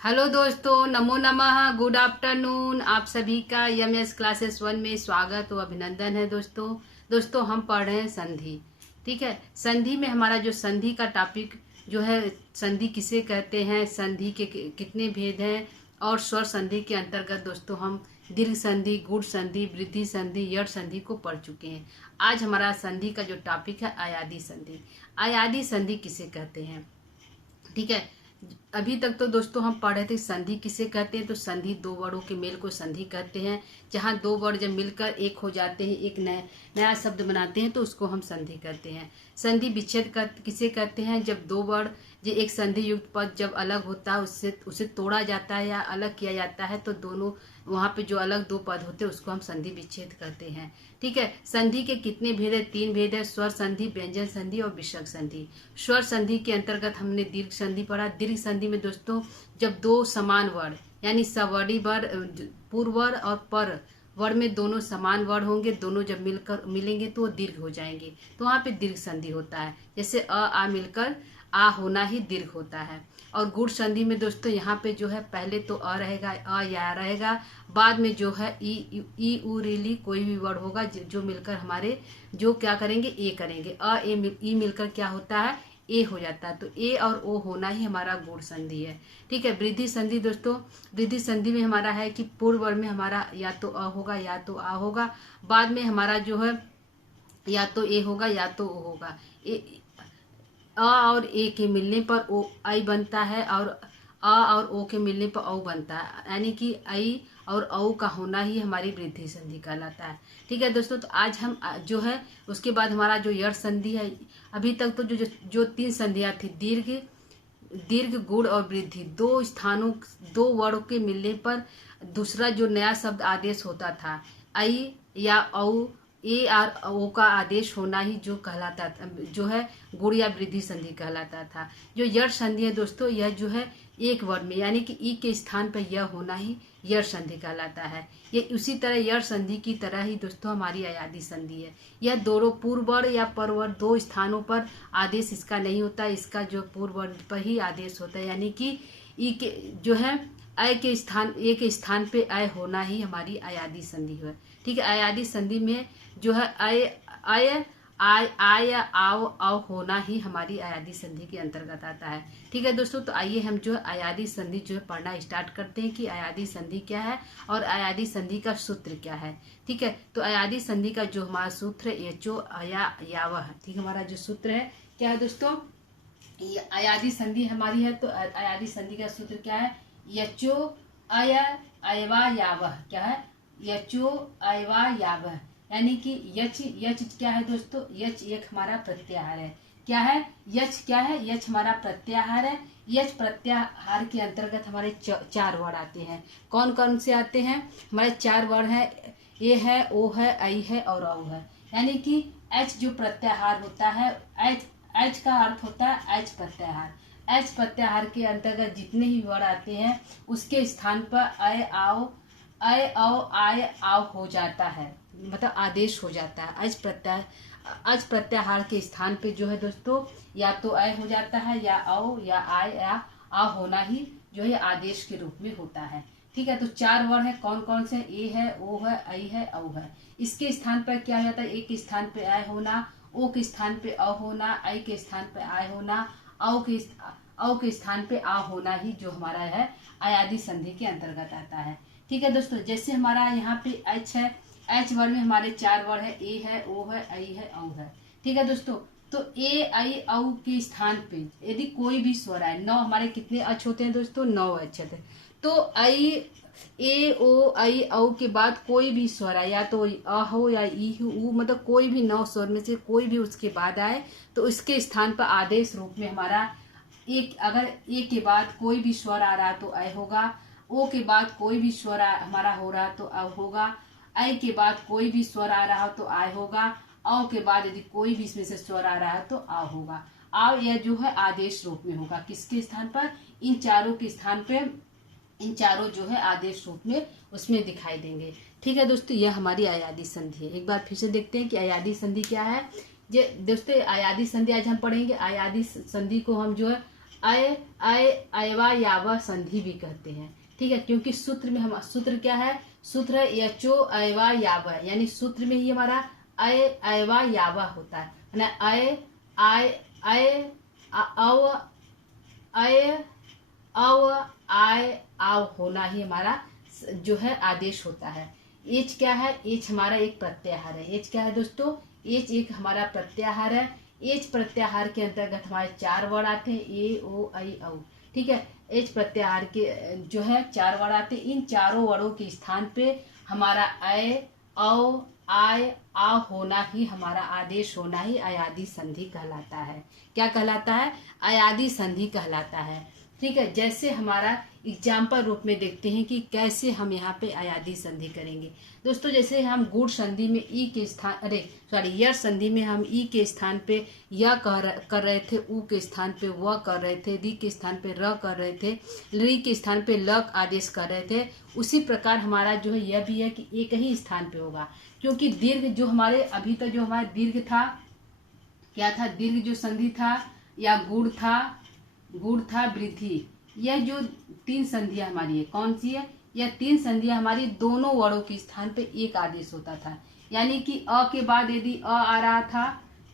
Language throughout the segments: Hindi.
हेलो दोस्तों, नमो नमः, गुड आफ्टरनून। आप सभी का एमएस क्लासेस 1 में स्वागत और अभिनंदन है। दोस्तों हम पढ़ रहे हैं संधि। ठीक है, संधि में हमारा जो संधि का टॉपिक जो है, संधि किसे कहते हैं, संधि के कितने भेद हैं, और स्वर संधि के अंतर्गत दोस्तों हम दीर्घ संधि, गुण संधि, वृद्धि संधि, यड़ संधि को पढ़ चुके हैं। आज हमारा संधि का जो टॉपिक है अयादी संधि। अयादी संधि किसे कहते हैं? ठीक है, अभी तक तो दोस्तों हम पढ़ रहे थे संधि किसे कहते हैं। तो संधि दो वर्डों के मेल को संधि कहते हैं। जहाँ दो वर्ड जब मिलकर एक हो जाते हैं, एक नया शब्द बनाते हैं, तो उसको हम संधि कहते हैं। संधि विच्छेद किसे कहते हैं? जब दो वर्ड जो एक संधि युक्त पद जब अलग होता है, उससे उसे तोड़ा जाता है या अलग किया जाता है, तो दोनों वहाँ पे जो अलग दो पद होते हैं उसको हम संधि विच्छेद कहते हैं। ठीक है, संधि के कितने भेद है? 3 भेद है, स्वर संधि, व्यंजन संधि और विसर्ग संधि। स्वर संधि के अंतर्गत हमने दीर्घ संधि पढ़ा। दीर्घ संधि में दोस्तों जब दो समान वर्ण यानी सवर्णी वर्ण, पूर्व वर्ण और पर वर्ण में दोनों समान वर्ण होंगे, दोनों जब मिलकर मिलेंगे तो वो दीर्घ हो जाएंगे, तो वहाँ पे दीर्घ संधि होता है। जैसे अ आ मिलकर आ होना ही दीर्घ होता है। और गुण संधि में दोस्तों यहाँ पे जो है पहले तो अ रहेगा, अ या रहेगा, बाद में जो है ई उ रेली कोई भी वर्ड होगा जो मिलकर हमारे जो क्या करेंगे, ए करेंगे। अ ए ई मिलकर क्या होता है, ए हो जाता है। तो ए और ओ होना ही हमारा गुण संधि है। ठीक है, वृद्धि संधि दोस्तों, वृद्धि संधि में हमारा है कि पूर्व वर्ण में हमारा या तो अ होगा या तो आ होगा, बाद में हमारा जो है या तो ए होगा या तो ओ होगा। अ और ए के मिलने पर ओ आई बनता है, और अ और ओ के मिलने पर औ बनता है, यानी कि आई और औ का होना ही हमारी वृद्धि संधि कहलाता है। ठीक है दोस्तों, तो आज हम जो है उसके बाद हमारा जो यड़ संधि है। अभी तक तो जो 3 संधियां थी, दीर्घ, गुण और वृद्धि, दो स्थानों, दो वर्णों के मिलने पर दूसरा जो नया शब्द आदेश होता था, आई या औ, ए और ओ का आदेश होना ही जो कहलाता था, जो है गुण या वृद्धि संधि कहलाता था। जो यड़ संधि है दोस्तों, यह जो है एक वर्ण में यानी कि ई के स्थान पर यह होना ही यड़ संधि कहलाता है। ये उसी तरह यड़ संधि की तरह ही दोस्तों हमारी अयादी संधि है। यह दोनों पूर्व वर्ण या पर वर्ण दो स्थानों पर आदेश इसका नहीं होता, इसका जो पूर्व वर्ण पर ही आदेश होता है, यानी कि ई के जो है अय के स्थान, ए के स्थान पे अय होना ही हमारी अयादी संधि है। ठीक है, अयादी संधि में जो है अय अय आय आय या आव आव होना ही हमारी अयादी संधि के अंतर्गत आता है। ठीक है दोस्तों, तो आइए हम जो है अयादी संधि जो है पढ़ना स्टार्ट करते हैं कि अयादी संधि क्या है और अयादी संधि का सूत्र क्या है। ठीक है, तो अयादी संधि का जो हमारा सूत्र है यचो अया यावह। ठीक, हमारा जो सूत्र है क्या है दोस्तों, ये अयादी संधि हमारी है। तो अयादी संधि का सूत्र क्या है? यचो अय अयवा यावह। क्या है? यचो अयवा यावह, यानी कि यच यच क्या है दोस्तों? यच एक हमारा प्रत्याहार है। क्या है? यच क्या है? यच हमारा प्रत्याहार है। यच प्रत्याहार के अंतर्गत हमारे 4 वर्ण आते हैं। कौन कौन से आते हैं? हमारे 4 वर्ण है, ए है, ओ है, आई है और औ है। यानी कि एच जो प्रत्याहार होता है, एच एच का अर्थ होता है एच प्रत्याहार। एच प्रत्याहार के अंतर्गत जितने ही वर्ण आते हैं उसके स्थान पर अय आओ, अय औ आय आव हो जाता है, मतलब आदेश हो जाता है। अच प्रत्याहार के स्थान पे जो है दोस्तों या तो अय हो जाता है या औ या आय या आ होना ही जो है आदेश के रूप में होता है। ठीक है, तो 4 वर्ण है, कौन कौन से? ए है, ओ है, आई है, औ है। इसके स्थान पर क्या हो जाता है? ए के स्थान पे आय होना, ओ के स्थान पे अ होना, आई के स्थान पे आय होना, औ के स्थान पे आ होना ही जो हमारा है अयादी संधि के अंतर्गत आता है। ठीक है दोस्तों, जैसे हमारा यहाँ पे एच है, एच वर्ण में हमारे 4 वर्ण है, ए है, ओ है, आई है, औ है। ठीक है दोस्तों, तो ए आई औ के स्थान पे यदि कोई भी स्वर आए, 9 हमारे कितने अच होते हैं दोस्तों? 9 अच होते हैं। तो आई ए ओ आई औ के बाद कोई भी स्वर आए, या तो अ हो या ई हो, ऊ, मतलब कोई भी 9 स्वर में से कोई भी उसके बाद आए, तो उसके स्थान पर आदेश रूप में हमारा एक, अगर ए के बाद कोई भी स्वर आ रहा तो अय होगा, ओ के बाद कोई भी स्वर हमारा हो रहा तो अ होगा, आई के बाद कोई भी स्वर आ रहा तो आय होगा, औ के बाद यदि कोई भी इसमें से स्वर आ रहा है तो आ होगा। आ यह जो है आदेश रूप में होगा, किसके स्थान पर? इन चारों के स्थान पे इन चारों जो है आदेश रूप में उसमें दिखाई देंगे। ठीक है दोस्तों, यह हमारी अयादी संधि है। एक बार फिर से देखते हैं कि अयादी संधि क्या है। ये दोस्तों अयादी संधि आज हम पढ़ेंगे। अयादी संधि को हम जो है अय अय अयवा यावा संधि भी कहते हैं। ठीक है, क्योंकि सूत्र में हम सूत्र क्या है, सूत्र है यचो अयवा यावा, यानी सूत्र में ही हमारा अय अयवा यावा होता है ना। अय आय अय अव अय अव आय आव होना ही हमारा जो है आदेश होता है। एच क्या है, एच हमारा एक प्रत्याहार है। एच क्या है दोस्तों, एच एक हमारा प्रत्याहार है। एच प्रत्याहार के अंतर्गत हमारे 4 वर्ड आते हैं, ए ओ ऐ औ। ठीक है, एच प्रत्याहार के जो है 4 वर्ड आते हैं। इन चारों वर्डों के स्थान पे हमारा अय औ आय आ होना ही हमारा आदेश होना ही अयादी संधि कहलाता है। क्या कहलाता है, अयादी संधि कहलाता है। ठीक है, जैसे हमारा एग्जाम्पल रूप में देखते हैं कि कैसे हम यहाँ पे अयादी संधि करेंगे। दोस्तों जैसे हम गुण संधि में ई के स्थान यड़ संधि में हम ई के स्थान पे य कर रहे थे, उ के स्थान पे व कर रहे थे, री के स्थान पे र कर रहे थे, री के स्थान पे ल आदेश कर रहे थे। उसी प्रकार हमारा जो है यह भी है कि एक ही स्थान पे होगा, क्योंकि दीर्घ जो हमारे अभी तक जो हमारा दीर्घ था, क्या था, दीर्घ जो संधि था या गुण था वृद्धि, यह जो 3 संधियां हमारी है, कौन सी है, यह 3 संधियां हमारी दोनों वर्णों के स्थान पे एक आदेश होता था। यानी कि अ के बाद यदि अ आ रहा था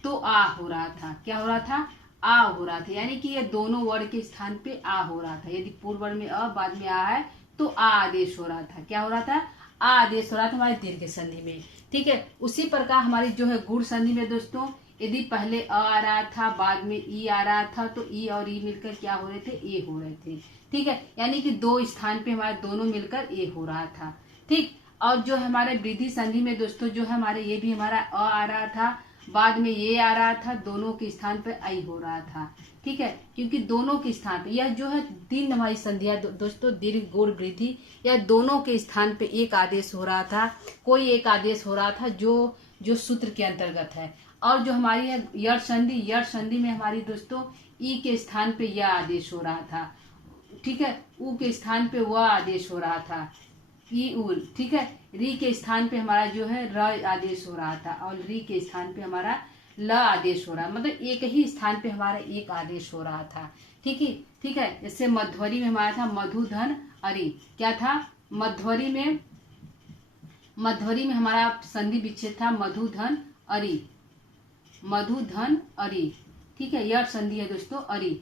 तो आ हो रहा था। क्या हो रहा था, आ हो रहा था। यानी कि यह दोनों वर्ण के स्थान पे आ हो रहा था। यदि पूर्व वर्ण में अ बाद में आ है तो आ आदेश हो रहा था। क्या हो रहा था, आ आदेश हो रहा था हमारे दीर्घ संधि में। ठीक है, उसी प्रकार हमारी जो है गुण संधि में दोस्तों, यदि पहले अ आ रहा था बाद में ई आ रहा था तो ई और ई मिलकर क्या हो रहे थे, ए हो रहे थे। ठीक है, यानी कि 2 स्थान पे हमारे दोनों मिलकर ए हो रहा था। ठीक, और जो हमारे वृद्धि संधि में दोस्तों जो है हमारे ये भी हमारा अ आ रहा था, बाद में ये आ रहा था, दोनों के स्थान पे आई हो रहा था। ठीक है, क्योंकि दोनों के स्थान पे यह जो है 3 हमारी संधियां दोस्तों, दीर्घ गुण वृद्धि, यह दोनों के स्थान पे एक आदेश हो रहा था, कोई एक आदेश हो रहा था जो सूत्र के अंतर्गत है। और जो हमारी है यड़ संधि में हमारी दोस्तों ई के स्थान पे यह आदेश हो रहा था। ठीक है, उ के स्थान पे वह आदेश हो रहा था, ई उ। ठीक है, री के स्थान पे हमारा जो है र आदेश हो रहा था और री के स्थान पे हमारा ल आदेश हो रहा है। मतलब एक ही स्थान पे हमारा एक आदेश हो रहा था। ठीक है, जैसे मध्वरी में हमारा था मधु धन अरि। क्या था, मध्वरी में हमारा संधि विच्छेद था मधु धन अरि, मधु धन अरि। ठीक है, यह संधि है दोस्तों अरि,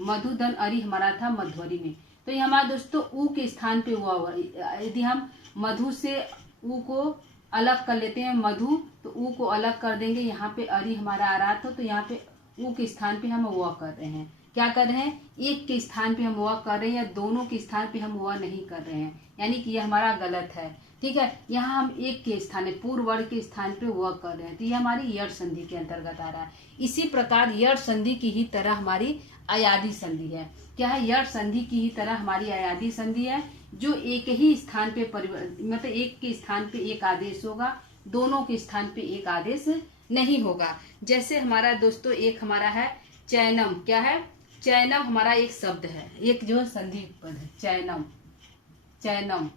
मधु धन अरि हमारा था मध्वरी में। तो ये हमारा दोस्तों उ के स्थान पे हुआ हुआ। यदि हम मधु से उ को अलग कर लेते हैं, मधु तो उ को अलग कर देंगे, यहाँ पे अरि हमारा आ रहा था तो यहाँ पे उ के स्थान पे हम वह कर रहे हैं। क्या कर रहे हैं, एक के स्थान पे हम वह कर रहे हैं या दोनों के स्थान पे हम वह नहीं कर रहे हैं, यानी कि यह हमारा गलत है। ठीक है, यहाँ हम एक के स्थान पूर्व वर्ग के स्थान पे वह कर रहे हैं, तो यह हमारी यड़ संधि के अंतर्गत आ रहा है। इसी प्रकार यड़ संधि की ही तरह हमारी अयादी संधि है। क्या है, यड़ संधि की ही तरह हमारी अयादी संधि है, जो एक ही स्थान पे मतलब एक के स्थान पे एक आदेश होगा, दोनों के स्थान पे एक आदेश नहीं होगा। जैसे हमारा दोस्तों एक हमारा है चैनम। क्या है, चैनम हमारा एक शब्द है, एक जो संधि पद है चैनम, चैनम।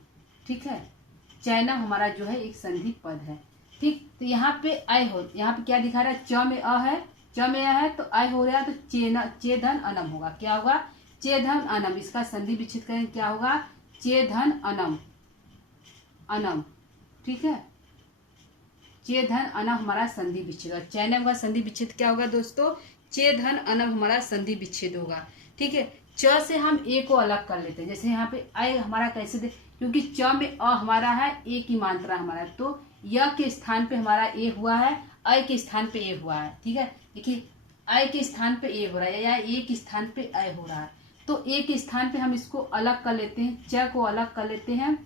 ठीक है, चैनम हमारा जो है एक संधि पद है। ठीक, तो यहाँ पे अय हो, यहाँ पे क्या दिखा रहा है, च में अ है, च में अ है तो अय हो रहा है, तो चेधन अनम होगा। क्या होगा, चेधन अनम। इसका संधि विच्छेद करें, क्या होगा, चेधन अनम, अनम। ठीक है, चेधन अनम हमारा संधि विच्छेद होगा। चैनम का संधि विच्छेद क्या होगा दोस्तों, चेधन अनम हमारा संधि विच्छेद होगा। ठीक है, च से हम ए को अलग कर लेते हैं। जैसे यहाँ पे अय हमारा कैसे दे, क्योंकि च में अ हमारा है, ए की मात्रा हमारा, तो य के स्थान पे हमारा ए हुआ है, अय के स्थान पे ए हुआ है। ठीक है, देखिए अय के स्थान पे ए हो रहा है या ए के स्थान पे अय हो रहा है, तो ए के स्थान पे हम इसको अलग कर लेते हैं, च को अलग कर लेते हैं,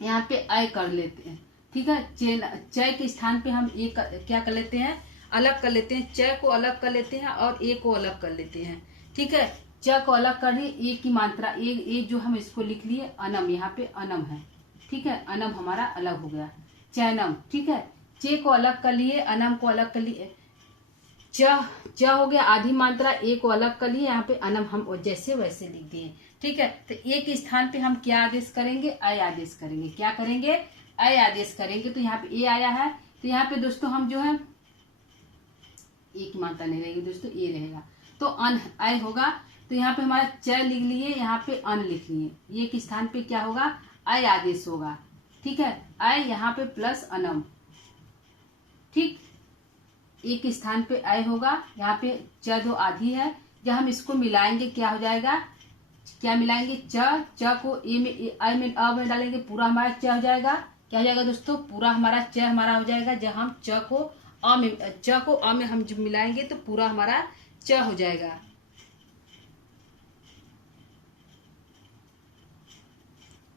यहाँ पे अय कर लेते हैं। ठीक है, च के स्थान पे हम ए क्या कर लेते हैं, अलग कर लेते हैं, च को अलग कर लेते हैं और ए को अलग कर लेते हैं। ठीक है, च को अलग कर ए की मात्रा ए जो हम इसको लिख लिए अनम, यहाँ पे अनम है। ठीक है, अनम हमारा अलग हो गया, चैनम। ठीक है, चे को अलग कर लिए, अनम को अलग कर लिए, च हो गया आधी मात्रा, ए को अलग कर लिए, यहाँ पे अनम हम जैसे वैसे लिख दिए। ठीक है, तो ए के स्थान पे हम क्या आदेश करेंगे, अय आदेश करेंगे। क्या करेंगे, अय आदेश करेंगे। तो यहाँ पे ए आया है, तो यहाँ पे दोस्तों हम जो है ए की मात्रा नहीं रहेगी दोस्तों, ए रहेगा। तो अन आय होगा, तो यहाँ पे हमारा च लिख लिए, यहाँ पे अन लिख लिए, ये के स्थान पे क्या होगा, आय आदेश होगा। ठीक है, आय यहाँ पे प्लस अनम, ठीक, ए के स्थान पे आय होगा, यहाँ पे च दो आधी है, जब हम इसको मिलाएंगे क्या हो जाएगा, क्या मिलाएंगे, च को ए में आय में अ में डालेंगे, पूरा हमारा च हो जाएगा। क्या हो जाएगा दोस्तों, पूरा हमारा च हमारा हो जाएगा। जब हम च को अ में हम जब मिलाएंगे तो पूरा हमारा च हो जाएगा।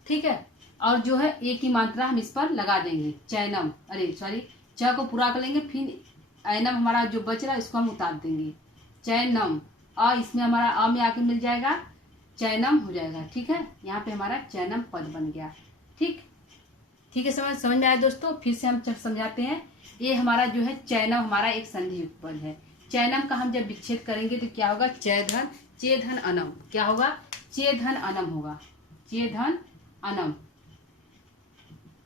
ठीक है, और जो है ए की मात्रा हम इस पर लगा देंगे, चैनम, अरे सॉरी, च को पूरा कर लेंगे, फिर ऐनम हमारा जो बच रहा है इसको हम उतार देंगे, चैनम, अ इसमें हमारा अ में आके मिल जाएगा, चैनम हो जाएगा। ठीक है, यहाँ पे हमारा चैनम पद बन गया। ठीक है, समझ में आया दोस्तों। फिर से हम समझाते हैं। ये हमारा जो है चैनम हमारा एक संधि युक्त पद है। चैनम का हम जब विच्छेद करेंगे तो क्या होगा, चेधन अनम, क्या होगा, चेधन अनम होगा, चेधन अनम,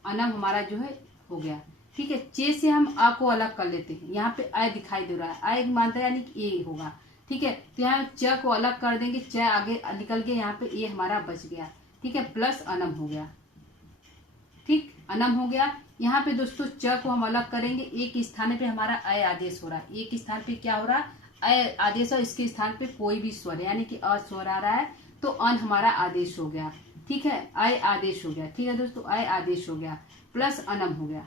अनम हमारा जो है हो गया। ठीक है, चे से हम आ को अलग कर लेते हैं, यहाँ पे आय दिखाई दे रहा है, आय मानता है यानी कि ए होगा। ठीक है, तो यहाँ च को अलग कर देंगे, च आगे निकल के यहाँ पे ए हमारा बच गया। ठीक है, प्लस अनम हो गया। ठीक, अनम हो गया। यहाँ पे दोस्तों च को हम अलग करेंगे, ए के स्थान पे हमारा अय आदेश हो रहा है, ए के स्थान पे क्या हो रहा है, अय आदेश, और इसके स्थान पे कोई भी स्वर यानी कि अ स्वर आ रहा है, तो अन हमारा आदेश हो गया। ठीक है, अय आदेश हो गया। ठीक है दोस्तों, अय आदेश हो गया, प्लस अनम हो गया,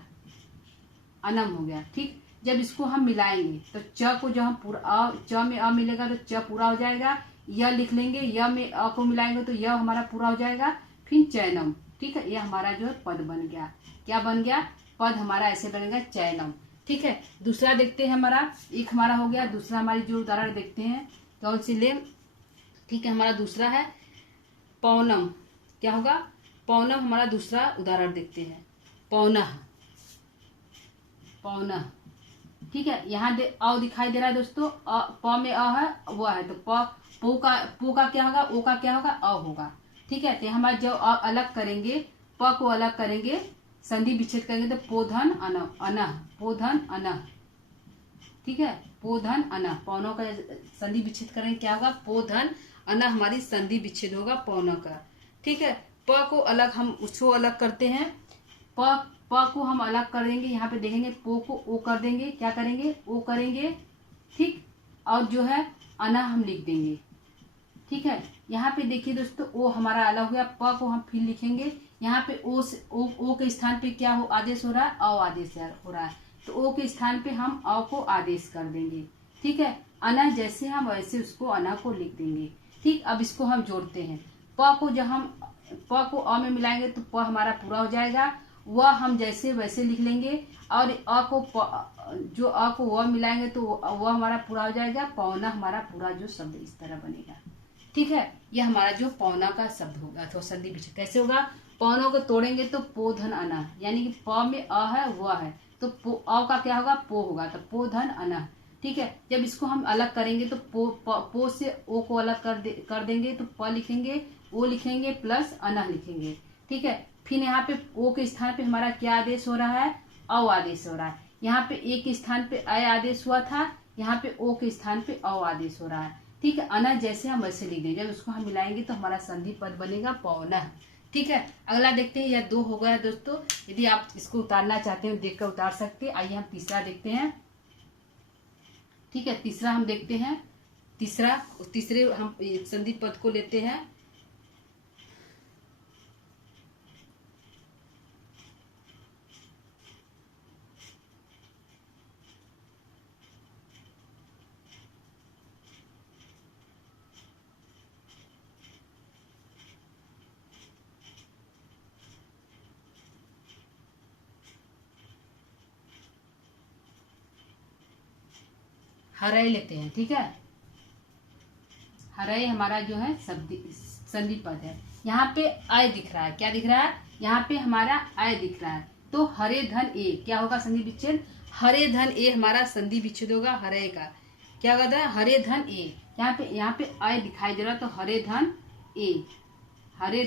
अनम हो गया। ठीक, जब इसको हम मिलाएंगे तो च को जब हम पूरा च में अ मिलेगा तो च पूरा हो जाएगा, य लिख लेंगे, य में अ को मिलाएंगे तो य हमारा पूरा हो जाएगा, फिर चैनम। ठीक है, ये हमारा जो है पद बन गया। क्या बन गया, पद हमारा ऐसे बनेगा, चैनम। ठीक है, दूसरा देखते हैं, हमारा एक हमारा हो गया। दूसरा हमारी जो उदाहरण देखते हैं कौन सी ले। ठीक है, हमारा दूसरा है पौनम, क्या होगा, पौनम हमारा दूसरा उदाहरण देखते हैं, पौनः, पौनः। ठीक है, यहाँ अ दिखाई दे रहा है दोस्तों, प में अ है, वह है, तो पो का क्या होगा, ओ का क्या होगा, अ होगा। ठीक है, तो हमारा जब अलग करेंगे, प को अलग करेंगे, संधि विच्छेद करेंगे तो पोधन अनः, पोधन अनः। ठीक है, पोधन अनः, पौनों का संधि विच्छेद करेंगे क्या होगा, पोधन अनः हमारी संधि विच्छेद होगा पौनों का। ठीक है, प को अलग हम उसको अलग करते हैं, प को हम अलग कर देंगे, यहाँ पे देखेंगे पो को ओ कर देंगे, क्या करेंगे, ओ करेंगे। ठीक, और जो है अना हम लिख देंगे। ठीक है, यहाँ पे देखिए दोस्तों, ओ हमारा अलग हो गया, प को हम फिर लिखेंगे, यहाँ पे ओ के स्थान पे क्या हो आदेश हो रहा है, अ आदेश हो रहा है, तो ओ के स्थान पे हम अ को आदेश कर देंगे। ठीक है, अना जैसे हम वैसे उसको अना को लिख देंगे। ठीक, अब इसको हम जोड़ते हैं, प को जब हम प को अ में मिलाएंगे तो प हमारा पूरा हो जाएगा, वह हम जैसे वैसे लिख लेंगे, और अ को जो अ को वह मिलाएंगे तो वह हमारा पूरा हो जाएगा, पौना हमारा पूरा जो शब्द इस तरह बनेगा। ठीक है, यह हमारा जो पौना का शब्द होगा अथवा संधि विच्छेद कैसे होगा, पौनों को तोड़ेंगे तो पोधन अना, यानी कि प में अ है वह है, तो अ का क्या होगा, पो होगा, तो पोधन अना। ठीक है, जब इसको हम अलग करेंगे तो पो से ओ को अलग कर देंगे, तो प लिखेंगे, ओ लिखेंगे, प्लस अना लिखेंगे। ठीक है, फिर यहाँ पे ओ के स्थान पे हमारा क्या आदेश हो रहा है, अ आदेश हो रहा है। यहाँ पे ए के स्थान पे अय आदेश हुआ था, यहाँ पे ओ के स्थान पे अ आदेश हो रहा है। ठीक है, अना जैसे हम वैसे लिख देंगे, जब उसको हम मिलाएंगे तो हमारा संधि पद बनेगा पौनः। ठीक है, अगला देखते हैं, यह 2 हो गया दोस्तों। यदि आप इसको उतारना चाहते हैं देख कर उतार सकते हैं। आइए हम तीसरा देखते हैं। ठीक है, तीसरा हम देखते हैं, तीसरे हम संधि पद को लेते हैं। हरय लेते हैं। ठीक है, हरय हमारा जो है संधि पद है। यहाँ पे अय दिख रहा है, क्या दिख रहा है, यहाँ पे हमारा अय दिख रहा है, तो हरे धन ए क्या होगा संधि विच्छेद, हरे धन ए हमारा संधि विच्छेद होगा हरय का। क्या होगा, हरे धन ए, यहाँ पे अय दिखाई दे रहा है, तो हरे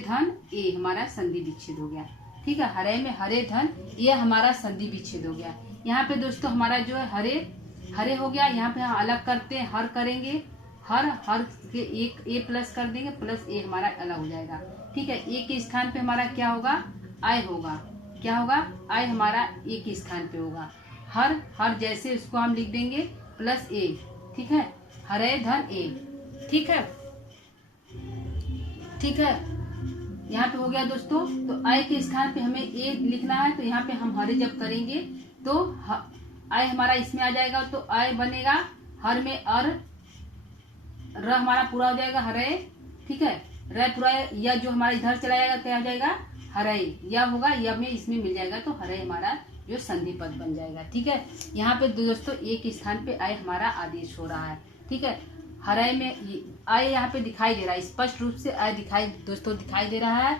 धन ए हमारा संधि विच्छेद हो गया। ठीक है, हरय में हरे धन ये हमारा संधि विच्छेद हो गया। यहाँ पे दोस्तों हमारा जो है हरे हरे हो गया। यहाँ पे हम अलग करते हैं, हर करेंगे, हर के एक ए प्लस कर देंगे, प्लस ए हमारा अलग हो जाएगा। ठीक है, ए के स्थान पे हमारा क्या होगा, आय होगा। क्या होगा, आय हमारा ए के स्थान पे होगा। हर जैसे इसको हम लिख देंगे प्लस ए। ठीक है, हरे धन ए। ठीक है, ठीक है, यहाँ पे हो गया दोस्तों। तो आय के स्थान पे हमें ए लिखना है, तो यहाँ पे हम हरे जब करेंगे तो आय हमारा इसमें आ जाएगा, तो आय बनेगा, हर में अर, र हमारा पूरा हो जाएगा, हरे। ठीक है, र पूरा, या जो हमारा इधर चला जाएगा क्या हो जाएगा, हरे, या होगा, या में इसमें मिल जाएगा, तो हरे हमारा जो संधि पद बन जाएगा। ठीक है, यहाँ पे दोस्तों ए के स्थान पे आय हमारा आदेश हो रहा है। ठीक है, हरे में आय यहाँ पे दिखाई दे रहा है, स्पष्ट रूप से आय दिखाई दे रहा है।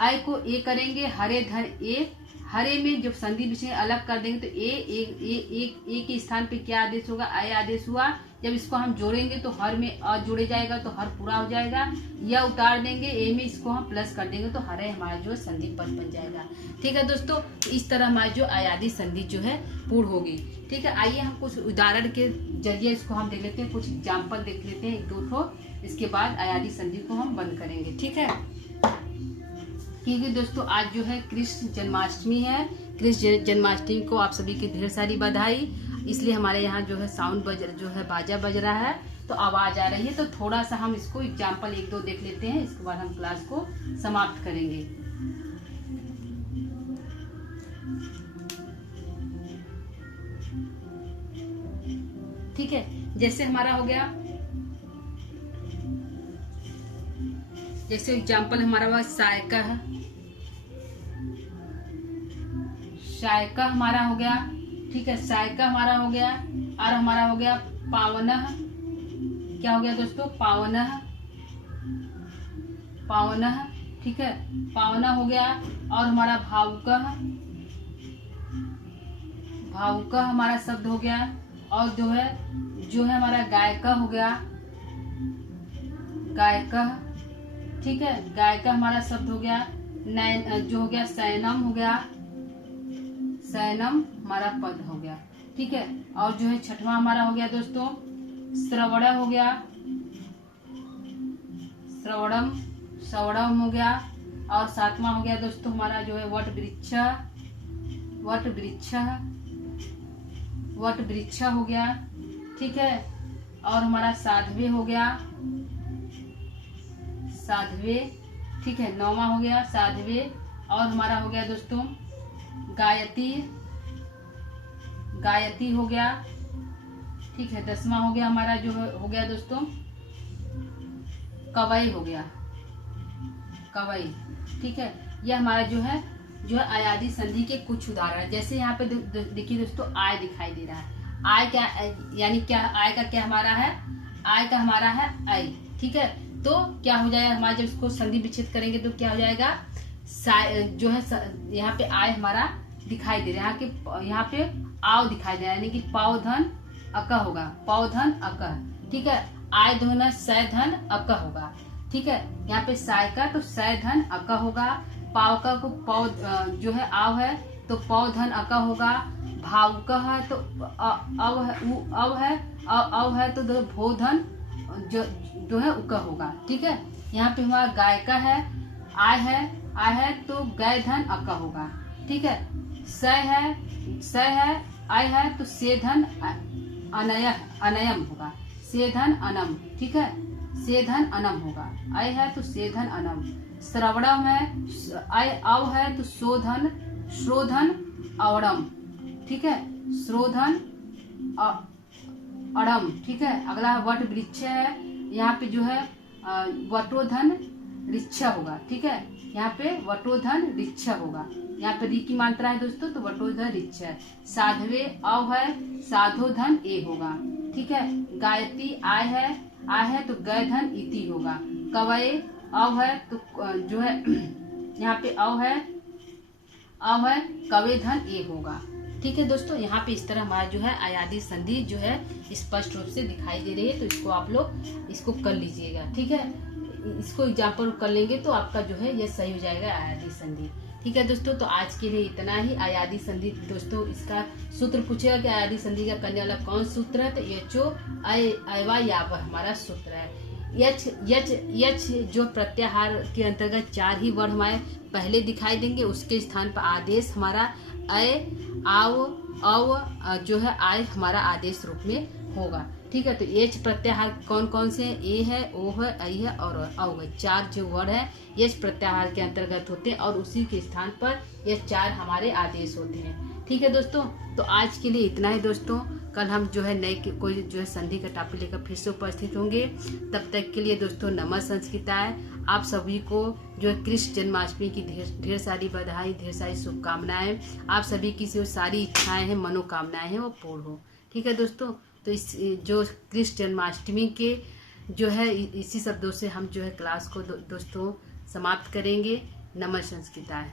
आय को ए करेंगे, हरे धन ए। हरे में जब संधि विषय अलग कर देंगे तो ए के स्थान पे क्या आदेश होगा, आय आदेश हुआ। जब इसको हम जोड़ेंगे तो हर में अ जोड़े जाएगा, तो हर पूरा हो जाएगा। या उतार देंगे, ए में इसको हम प्लस कर देंगे, तो हरे हमारा जो संधि पद बन जाएगा। ठीक है दोस्तों, इस तरह हमारी जो आयादी संधि जो है पूर्ण होगी। ठीक है, आइए हम कुछ उदाहरण के जरिए इसको हम देख लेते हैं, कुछ एग्जाम्पल देख लेते हैं, एक दो ठो। इसके बाद आयादी संधि को हम बंद करेंगे। ठीक है, क्योंकि दोस्तों आज जो है कृष्ण जन्माष्टमी है। कृष्ण जन्माष्टमी को आप सभी की ढेर सारी बधाई। इसलिए हमारे यहाँ जो है साउंड बाजा बज रहा है, तो आवाज आ रही है। तो थोड़ा सा हम इसको एग्जाम्पल एक दो देख लेते हैं, इसके बाद हम क्लास को समाप्त करेंगे। ठीक है, जैसे हमारा हो गया, जैसे एग्जाम्पल हमारा हुआ सायका है, सायका हमारा हो गया। ठीक है, सायका हमारा हो गया, और हमारा हो गया पावनः। क्या हो गया दोस्तों, पावनः, पावनः। ठीक है, पावना हो गया। और हमारा भावुकः, भावुकः हमारा शब्द हो गया। और जो है हमारा गायका हो गया, गायका। ठीक है, गायका हमारा शब्द हो गया। जो हो गया सैनम हो गया, सैनम हमारा पद हो गया। ठीक है, और जो है छठवां हमारा हो गया दोस्तों श्रवण हो गया, श्रवणम, श्रवणम हो गया। और सातवां हो गया दोस्तों हमारा जो है वट वृक्ष, वट वृक्ष, वट वृक्ष हो गया। ठीक है, और हमारा साध्वे हो गया, साध्वे। ठीक है, नौवां हो गया साध्वे। और हमारा हो गया दोस्तों गायती, गायती हो गया। ठीक है, 10वां हो गया हमारा जो हो गया दोस्तों कवई हो गया, कवई। ठीक है, यह हमारा जो है आयादी संधि के कुछ उदाहरण। जैसे यहाँ पे देखिए दोस्तों आय दिखाई दे रहा है। आय क्या, यानी क्या, आय का क्या हमारा है, आय का हमारा है आई। ठीक है, तो क्या हो जाएगा हमारा, जब इसको संधि विच्छेद करेंगे तो क्या हो जाएगा, जो है यहाँ पे आय हमारा दिखाई दे रहा है, यहाँ पे आव दिखाई दे रहा है, यानी कि पावधन अक होगा, पावधन अक। ठीक है, आय धन सै धन अक होगा। ठीक है, यहाँ पे साय का तो सै धन अक होगा, पाव का को पाव जो है आव है तो पावधन अक होगा, भावुक है तो अव है, अव है तो भोधन जो है उक होगा। ठीक है, यहाँ पे हमारा गायका है, आय है तो गय धन अक होगा। ठीक है, सय है, आय है तो से धन अनयम होगा, से धन अनम। ठीक है, से धन अनम होगा, आय है तो से धन अनम। श्रवणम है, आय अव है तो शोधन, श्रोधन अवड़म। ठीक है, श्रोधन अड़म। ठीक है, अगला वट वृक्ष है, यहाँ पे जो है वटोधन वृक्ष होगा। ठीक है, यहाँ पे वटोधन वृक्ष होगा, यहाँ पे री की मात्रा है दोस्तों, तो वटोधन वृक्ष है। साधवे अव है, साधोधन ए होगा। ठीक है, गायत्री आय है तो गयधन इति होगा। कवये अव है तो जो है यहाँ पे अव है कवेधन ए होगा। ठीक है दोस्तों, यहाँ पे इस तरह हमारा जो है आयादी संधि जो है स्पष्ट रूप से दिखाई दे रही है, तो इसको आप लोग इसको कर लीजिएगा। ठीक है, इसको एग्जाम्पल कर लेंगे तो आपका जो है ये सही हो जाएगा आयादी संधि। ठीक है दोस्तों, तो आज के लिए इतना ही। अयादी संधि दोस्तों, इसका सूत्र पूछेगा कि अयादी संधि का करने वाला कौन सूत्र है, तो यचो अयवा यावर हमारा सूत्र है। यच यच यच जो प्रत्याहार के अंतर्गत 4 ही वर्ण हमारे पहले दिखाई देंगे, उसके स्थान पर आदेश हमारा अय आव अव जो है आय हमारा आदेश रूप में होगा। ठीक है, तो एच प्रत्याहार कौन कौन से हैं? ए है, ओ है, आई है और औ है। 4 जो वर्ड है एच प्रत्याहार के अंतर्गत होते हैं और उसी के स्थान पर ये 4 हमारे आदेश होते हैं। ठीक है दोस्तों, तो आज के लिए इतना ही दोस्तों। कल हम जो है नए कोई जो है संधि का टॉपिक लेकर फिर से उपस्थित होंगे। तब तक के लिए दोस्तों नमः संस्कृताय। आप सभी को जो है कृष्ण जन्माष्टमी की ढेर सारी बधाई, ढेर सारी शुभकामनाएं। आप सभी की जो सारी इच्छाएं हैं, मनोकामनाएं हैं, वो पूर्ण हो। ठीक है दोस्तों, तो इस जो कृष्ण जन्माष्टमी के जो है इसी शब्दों से हम जो है क्लास को दोस्तों समाप्त करेंगे। नमः संस्कृताय।